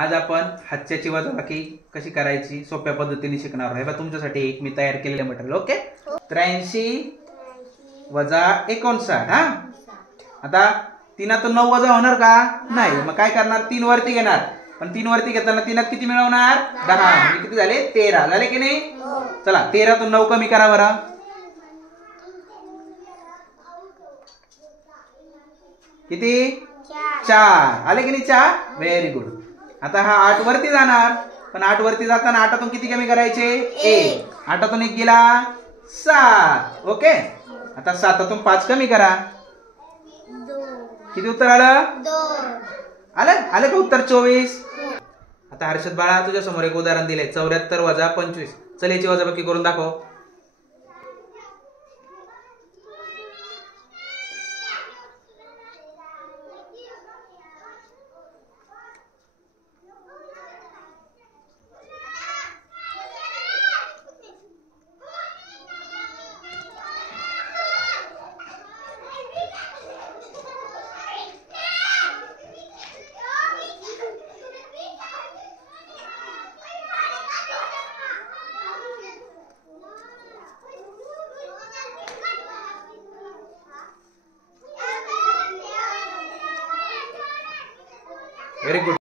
आज आपण हातच्याची वजाबाकी कशी करायची सोप्या पद्धतीने शिकणार आहे. तुमच्यासाठी एक मी तयार केलेलं मटेरियल. ओके. 83 वजा 59. हा, आता 3तून 9 वजा होणार का नाही. मग काय करणार, 3 वरती घेणार. पण 3 वरती घेताना 3त किती मिळवणार 10. म्हणजे किती झाले 13 झाले की नाही. चला 13तून 9 कमी करा बरं. किती 4 आले की नाही 4. Very good. आता हा 8 वरती जाणार. पण 8 वरती जाताना 8तून किती कमी करायचे 1. 8तून 1 गेला 7. ओके. आता 7तून 5 कमी करा. किती उत्तर आलं 2. आलं का उत्तर 24. आता हर्षद बाळा तुझ्या समोर एक उदाहरण दिले 74 वजा 25. चल याची वजाबाकी करून दाखव. Very good.